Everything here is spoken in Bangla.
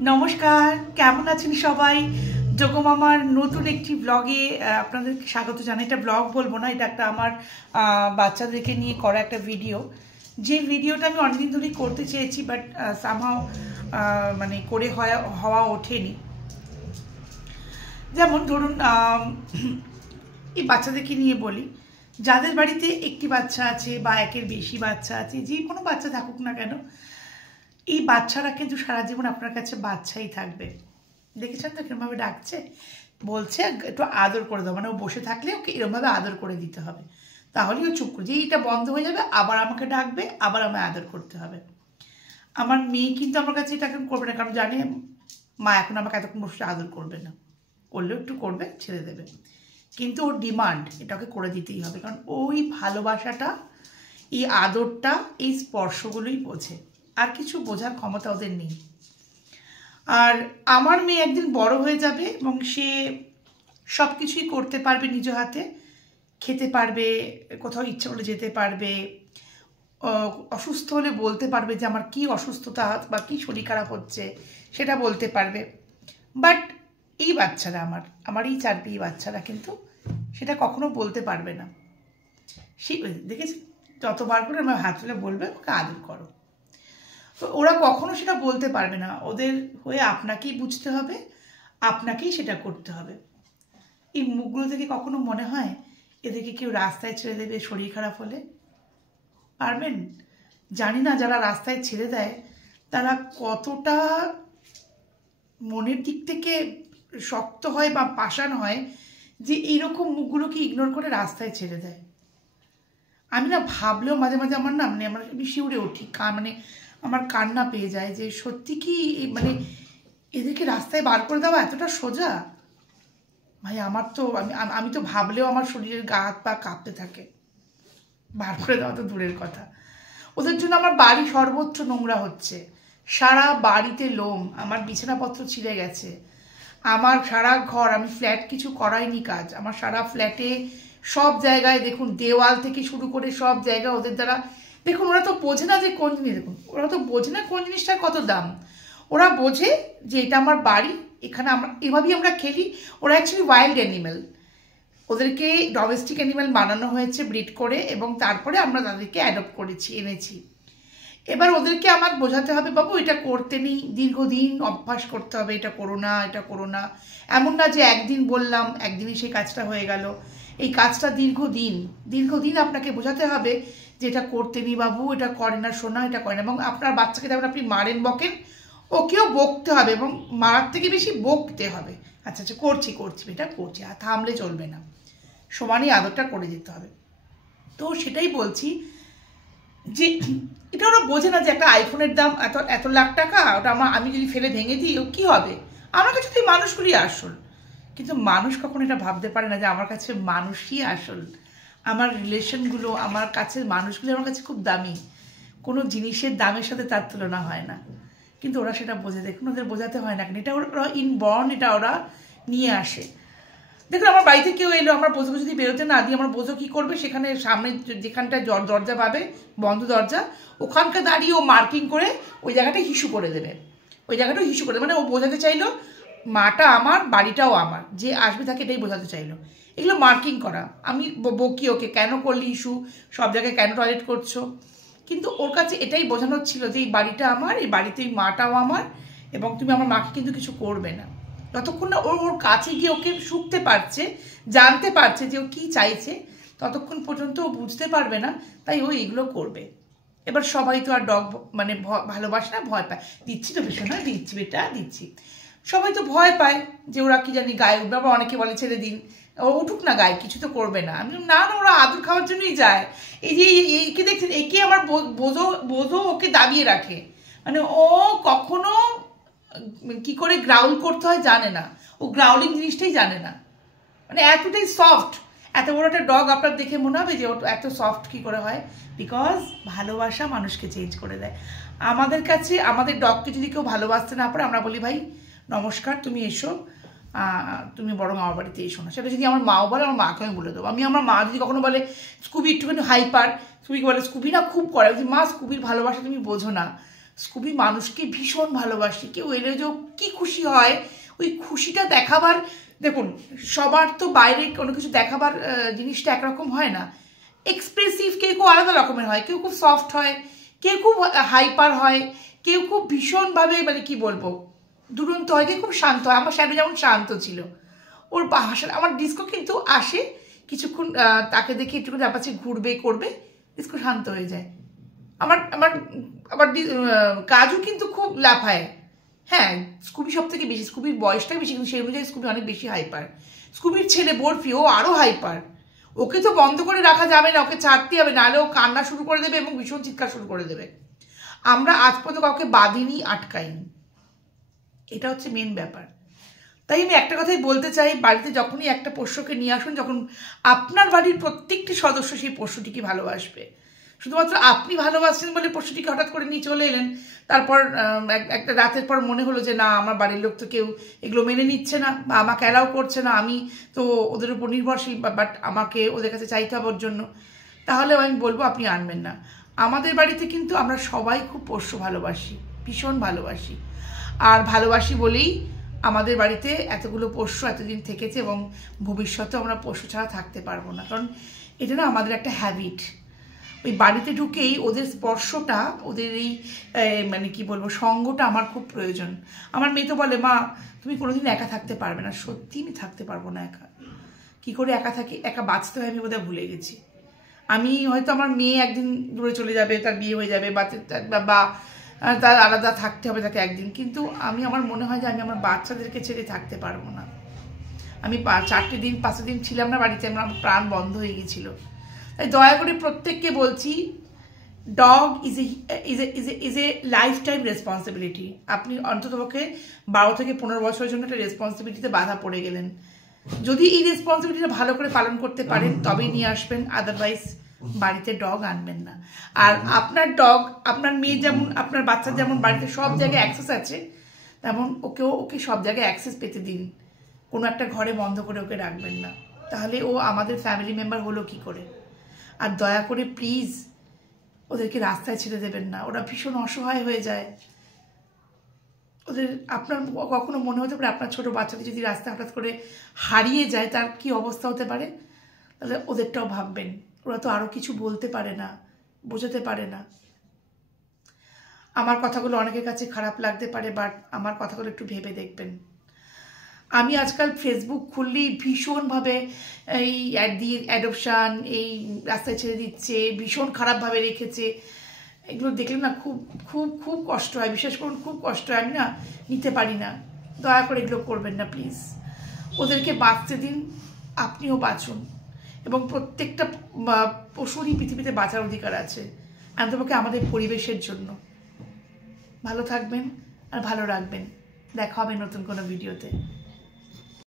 নমস্কার, কেমন আছেন সবাই? যোগমামার নতুন একটি ব্লগে আপনাদেরকে স্বাগত জানাই। এটা ব্লগ বলবো না, এটা একটা আমার বাচ্চাদেরকে নিয়ে করা একটা ভিডিও। যে ভিডিওটা আমি অনেকদিন ধরেই করতে চেয়েছি, বাট সামহাও মানে করে হওয়া ওঠেনি। যেমন ধরুন, এই বাচ্চাদেরকে নিয়ে বলি, যাদের বাড়িতে একটি বাচ্চা আছে বা একের বেশি বাচ্চা আছে, যে কোনো বাচ্চা থাকুক না কেন, এই বাচ্চারা কিন্তু সারা জীবন আপনার কাছে বাচ্চাই থাকবে। দেখেছেন তো কিরমভাবে ডাকছে, বলছে একটু আদর করে দাও, মানে ও বসে থাকলে ওকে এরমভাবে আদর করে দিতে হবে, তাহলেই ও চুপ করে, যে এইটা বন্ধ হয়ে যাবে আবার আমাকে ডাকবে, আবার আমায় আদর করতে হবে। আমার মেয়ে কিন্তু আমার কাছে এটা এখন করবে না, কারণ জানে মা এখন আমাকে এতক্ষণ বসে আদর করবে না, করলেও একটু করবে, ছেড়ে দেবে। কিন্তু ওর ডিমান্ড এটাকে করে দিতেই হবে, কারণ ওই ভালোবাসাটা, এই আদরটা, এই স্পর্শগুলোই বোঝে, আর কিছু বোঝার ক্ষমতা ওদের নেই। আর আমার মেয়ে একদিন বড় হয়ে যাবে এবং সে সব কিছুই করতে পারবে নিজ হাতে, খেতে পারবে, কোথাও ইচ্ছে করে যেতে পারবে, অসুস্থ হলে বলতে পারবে যে আমার কী অসুস্থতা বা কী শরীর খারাপ হচ্ছে সেটা বলতে পারবে। বাট এই বাচ্চারা, আমার এই 4 বাচ্চারা কিন্তু সেটা কখনো বলতে পারবে না। সে দেখেছি যতবার করে আমার হাত তুলে বলবে ওকে আদর করো, তো ওরা কখনো সেটা বলতে পারবে না। ওদের হয়ে আপনাকেই বুঝতে হবে, আপনাকেই সেটা করতে হবে। এই মুখগুলো থেকে কখনো মনে হয় এদেরকে কেউ রাস্তায় ছেড়ে দেবে শরীর খারাপ হলে? পারবেন? জানি না যারা রাস্তায় ছেড়ে দেয় তারা কতটা মনের দিক থেকে শক্ত হয় বা পাষাণ হয় যে এইরকম মুখগুলোকে ইগনোর করে রাস্তায় ছেড়ে দেয়। আমি না ভাবলেও মাঝে মাঝে আমার না মানে আমি শিউরে উঠি, মানে আমার কান্না পেয়ে যায় যে সত্যি কি মানে এদেরকে রাস্তায় বার করে দেওয়া এতটা সোজা? ভাই আমার তো আমি তো ভাবলেও আমার শরীরের গা হাত পা কাঁপতে থাকে। বার করে দেওয়া তো দূরের কথা, ওদের জন্য আমার বাড়ি সর্বত্র নোংরা হচ্ছে, সারা বাড়িতে লোম, আমার বিছানাপত্র ছিঁড়ে গেছে, আমার সারা ঘর, আমি ফ্ল্যাট কিছু করাইনি কাজ, আমার সারা ফ্ল্যাটে সব জায়গায় দেখুন, দেওয়াল থেকে শুরু করে সব জায়গায় ওদের দ্বারা, দেখুন ওরা তো বোঝে না যে কোন জিনিস, দেখুন ওরা তো বোঝে না কোন জিনিসটার কত দাম। ওরা বোঝে যে এটা আমার বাড়ি, এখানে আমরা এভাবেই আমরা খেলি। ওরা অ্যাকচুয়ালি ওয়াইল্ড অ্যানিম্যাল, ওদেরকে ডোমেস্টিক অ্যানিম্যাল বানানো হয়েছে ব্রিড করে, এবং তারপরে আমরা তাদেরকে অ্যাডপ্ট করেছি, এনেছি। এবার ওদেরকে আমার বোঝাতে হবে বাবু এটা করতে নেই, দীর্ঘদিন অভ্যাস করতে হবে, এটা করো না, এটা করো না। এমন না যে একদিন বললাম একদিনই সেই কাজটা হয়ে গেল, এই কাজটা দীর্ঘদিন আপনাকে বোঝাতে হবে যে এটা করতে নেই বাবু, এটা করে না সোনা, এটা করে না। এবং আপনার বাচ্চাকে যেমন আপনি মারেন বকেন, ওকেও বকতে হবে, এবং মারার থেকে বেশি বকতে হবে। আচ্ছা আচ্ছা করছি এটা করছি, আর থামলে চলবে না, সমানই আদরটা করে যেতে হবে। তো সেটাই বলছি যে এটা ওরা বোঝে না যে একটা আইফোনের দাম এত লাখ টাকা, ওটা আমি যদি ফেলে ভেঙে দিই ও কী হবে, আমার কাছে তো এই মানুষগুলি আসল। কিন্তু মানুষ কখনো এটা ভাবতে পারে না যে আমার কাছে মানুষই আসল, আমার রিলেশনগুলো, আমার কাছে মানুষগুলো আমার কাছে খুব দামি, কোনো জিনিসের দামের সাথে তার তুলনা হয় না। কিন্তু ওরা সেটা বোঝে, দেখুন ওদের বোঝাতে হয় না, এটা ওরা ইনবর্ন, এটা ওরা নিয়ে আসে। দেখুন আমার বাড়িতে কেউ এলো, আমার বোঝোকে যদি বেরোতে না দিই, আমার বোঝো কী করবে, সেখানে সামনে যেখানটায় দরজা পাবে, বন্ধ দরজা, ওখানকার দাঁড়িয়ে ও মার্কিং করে ওই জায়গাটা হিসু করে দেবে, ওই জায়গাটাও হিসু করে দেবে, মানে ও বোঝাতে চাইলো মাটা আমার, বাড়িটাও আমার, যে আসবে তাকে এটাই বোঝাতে চাইলো। এগুলো মার্কিং করা, আমি বকি ওকে, কেন করলি ইস্যু, সব জায়গায় কেন টয়লেট করছো। কিন্তু ওর কাছে এটাই বোঝানো ছিল যে এই বাড়িটা আমার, এই বাড়িতে এই মাটাও আমার, এবং তুমি আমার মাকে কিন্তু কিছু করবে না। যতক্ষণ না ওর কাছে গিয়ে ওকে শুকতে পারছে, জানতে পারছে যে ও কী চাইছে, ততক্ষণ পর্যন্ত ও বুঝতে পারবে না, তাই ও এইগুলো করবে। এবার সবাই তো আর ডগ মানে ভালোবাসে না, ভয় পায়, দিচ্ছি তো ভীষণ, দিচ্ছি বেটা দিচ্ছি, সবাই তো ভয় পায় যে ওরা কি জানি গায়ে উঠবে, আবার অনেকে বলে ছেড়ে দিন, ও উঠুক না গায়ে, কিছু তো করবে না। আমি না না, ওরা আদর খাওয়ার জন্যই যায়। এই যে একে দেখছেন, একে আমার বোঝো ওকে দাবিয়ে রাখে, মানে ও কখনো কি করে গ্রাউল করতে হয় জানে না, ও গ্রাউলিং জিনিসটাই জানে না, মানে এতটাই সফট। এত বড় একটা ডগ আপনার দেখে মনে হবে যে ও এত সফট কি করে হয়, বিকজ ভালোবাসা মানুষকে চেঞ্জ করে দেয়। আমাদের কাছে আমাদের ডগকে যদি কেউ ভালোবাসতে না পারে, আমরা বলি ভাই নমস্কার, তুমি এসো, তুমি বরং আমার বাড়িতে এসো না। সেটা যদি আমার মাও বলে, আমার মাকে আমি বলে দেবো। আমার মা যদি কখনো বলে স্কুবি একটুখানি হাইপার, স্কুবিকে বলে স্কুবি না খুব করে, মা স্কুবির ভালোবাসা তুমি বোঝো না, স্কুবি মানুষকে ভীষণ ভালোবাসে, কেউ এলে যে কি খুশি হয়, ওই খুশিটা দেখাবার, দেখুন সবার তো বাইরে কোনো কিছু দেখাবার জিনিসটা একরকম হয় না, এক্সপ্রেসিভ কেউ খুব আলাদা রকমের হয়, কেউ খুব সফট হয়, কেউ খুব হাইপার হয়, কেউ খুব ভীষণভাবে মানে কি বলবো দুরন্ত হয়, কেউ খুব শান্ত হয়। আমার শ্যাডো যেমন শান্ত ছিল, ওর হাসার, আমার ডিস্কো কিন্তু আসে কিছুক্ষণ, তাকে দেখে একটু ব্যাপার ঘুরবে করবে, ডিস্কো শান্ত হয়ে যায়। আমার আমার আবার কাজও কিন্তু খুব লাফায়। হ্যাঁ, স্কুবি সব থেকে বেশি, স্কুবির বয়সটাই বেশি, কিন্তু সেই অনুযায়ী স্কুবি অনেক বেশি হাইপার। স্কুবির ছেলে বরফি, ও আরও হাইপার, ওকে তো বন্ধ করে রাখা যাবে না, ওকে ছাড়তে হবে, নাহলে ও কান্না শুরু করে দেবে এবং ভীষণ চিৎকার শুরু করে দেবে। আমরা আজ পর্যন্ত কাউকে বাঁধিনি, আটকাইনি, এটা হচ্ছে মেন ব্যাপার। তাই আমি একটা কথাই বলতে চাই, বাড়িতে যখনই একটা পোষ্যকে নিয়ে আসুন, যখন আপনার বাড়ির প্রত্যেকটি সদস্য সেই পোষ্যটিকে ভালোবাসবে। শুধুমাত্র আপনি ভালোবাসছেন বলে পশুটিকে হঠাৎ করে নিয়ে চলে এলেন, তারপর একটা রাতের পর মনে হলো যে না আমার বাড়ির লোক তো কেউ এগুলো মেনে নিচ্ছে না বা আমাকে অ্যালাউ করছে না, আমি তো ওদের উপর নির্ভরশীল, বাট আমাকে ওদের কাছে চাইতে হবে ওর জন্য, তাহলে আমি বলবো আপনি আনবেন না। আমাদের বাড়িতে কিন্তু আমরা সবাই খুব পোষ্য ভালোবাসি, ভীষণ ভালোবাসি, আর ভালোবাসি বলেই আমাদের বাড়িতে এতগুলো পোষ্য এতদিন থেকেছে, এবং ভবিষ্যতেও আমরা পোষ্য ছাড়া থাকতে পারবো না, কারণ এটা না আমাদের একটা হ্যাবিট। ওই বাড়িতে ঢুকেই ওদের স্পর্শটা, ওদের এই মানে কি বলবো সঙ্গটা আমার খুব প্রয়োজন। আমার মেয়ে তো বলে মা তুমি কোনোদিন একা থাকতে পারবে না, সত্যি আমি থাকতে পারবো না একা, কি করে একা থাকি, একা বাঁচতে হয় আমি বোধহয় ভুলে গেছি। আমি হয়তো আমার মেয়ে একদিন দূরে চলে যাবে, তার বিয়ে হয়ে যাবে, বা তার আলাদা থাকতে হবে তাকে একদিন, কিন্তু আমার মনে হয় যে আমি আমার বাচ্চাদেরকে ছেড়ে থাকতে পারবো না। আমি 4 দিন 5 দিন ছিলাম না বাড়িতে, আমার প্রাণ বন্ধ হয়ে গেছিল। তাই দয়া করে প্রত্যেককে বলছি, dog is a life time responsibility. আপনি অন্ততপক্ষে 12 থেকে 15 বছরের জন্য একটা রেসপন্সিবিলিটিতে বাধা পড়ে গেলেন। যদি এই রেসপন্সিবিলিটিটা ভালো করে পালন করতে পারেন তবেই নিয়ে আসবেন, আদারওয়াইজ বাড়িতে ডগ আনবেন না। আর আপনার ডগ, আপনার মেয়ে যেমন, আপনার বাচ্চা যেমন বাড়িতে সব জায়গায় অ্যাক্সেস আছে, তেমন ওকে সব জায়গায় অ্যাক্সেস পেতে দিন, কোনো একটা ঘরে বন্ধ করে ওকে রাখবেন না, তাহলে ও আমাদের ফ্যামিলি মেম্বার হলো কি করে। আর দয়া করে প্লিজ ওদেরকে রাস্তায় ছেড়ে দেবেন না, ওরা ভীষণ অসহায় হয়ে যায়। ওদের আপনার কখনো মনে হতে পারে আপনার ছোট বাচ্চাটি যদি রাস্তায় হঠাৎ করে হারিয়ে যায় তার কি অবস্থা হতে পারে, তাহলে ওদেরটাও ভাববেন। ওরা তো আরও কিছু বলতে পারে না, বোঝাতে পারে না। আমার কথাগুলো অনেকের কাছে খারাপ লাগতে পারে, বাট আমার কথাগুলো একটু ভেবে দেখবেন। আমি আজকাল ফেসবুক খুললেই ভীষণভাবে এই অ্যাডপশান, এই রাস্তায় ছেড়ে দিচ্ছে, ভীষণ খারাপভাবে রেখেছে, এগুলো দেখলে না খুব খুব খুব কষ্ট হয়, বিশেষ করুন খুব কষ্ট হয়, আমি না নিতে পারি না। দয়া করে এগুলো করবেন না প্লিজ, ওদেরকে বাঁচতে দিন, আপনিও বাঁচুন, এবং প্রত্যেকটা পশুরই পৃথিবীতে বাঁচার অধিকার আছে, অন্ততপক্ষে আমাদের পরিবেশের জন্য। ভালো থাকবেন আর ভালো রাখবেন, দেখা হবে নতুন কোনো ভিডিওতে।